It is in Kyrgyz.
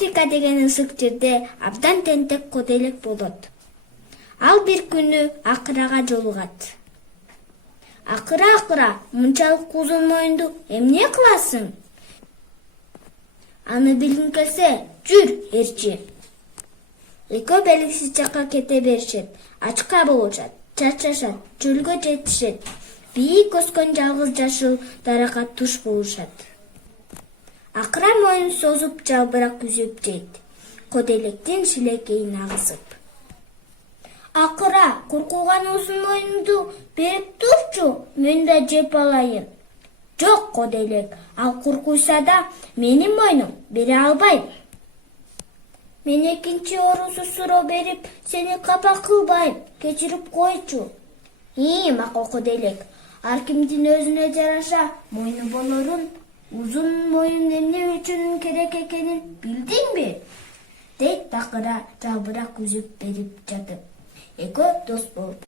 Африка деген ысык жерде абдан тентек коделек болот. Ал бир күнү Акырага жолугат. Акыра, мынчалык узун моюнду эмне кыласың? Аны билгиң келсе, жүр, ээрчи. Экөө белгисиз жакка кете беришет, ачка болушат, чачышат, чөлгө жетишет. Бийик өскөн жалгыз жашыл даракка туш болушат. Акыра моюн созуп жалбырак үзүп жейт, коделектин шилекейин агызып. Акыра, куркуган узун моюнду берип турчу, мен да жеп алайын. Жок, коделек, ал куркуйса да менин моюнум бере албайм. Мен экинчи орусу суроо берип, сени капа кылбайм, кечирип койчу. Макул коделек, ар кимдин өзүнө жараша моюну болорун, узун моюн эмне үчүн керек экенин билдиңби? Дейт Акыра жалбырак үзүп берип жатып. Экөө дос болуп.